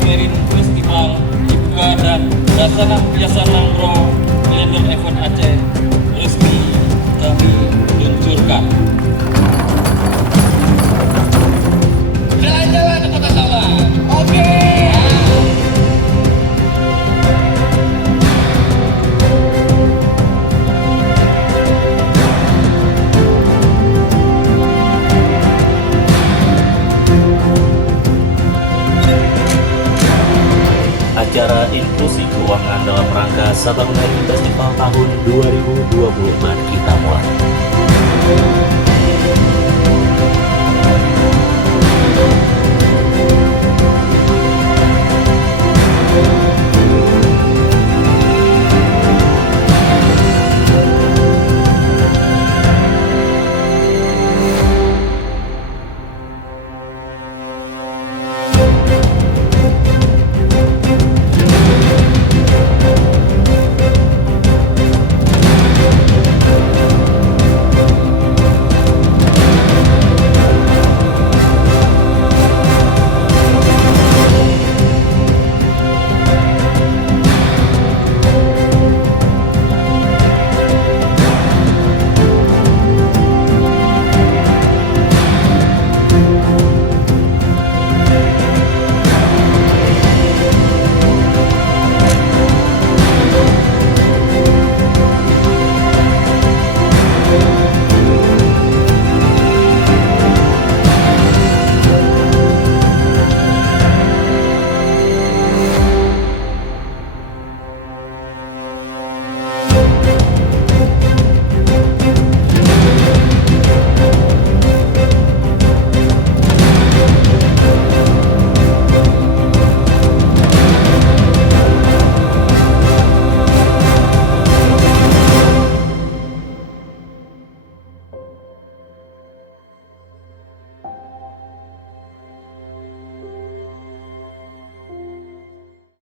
Merin Festival IPKA dan Dasana Biasa Nangro Kalender Event Aceh resmi kami luncurkan. Jalan-jalan ke kota sawah. Oke. Acara inklusi keuangan dalam rangka Sabang Merin Festival tahun 2024 kita mulai.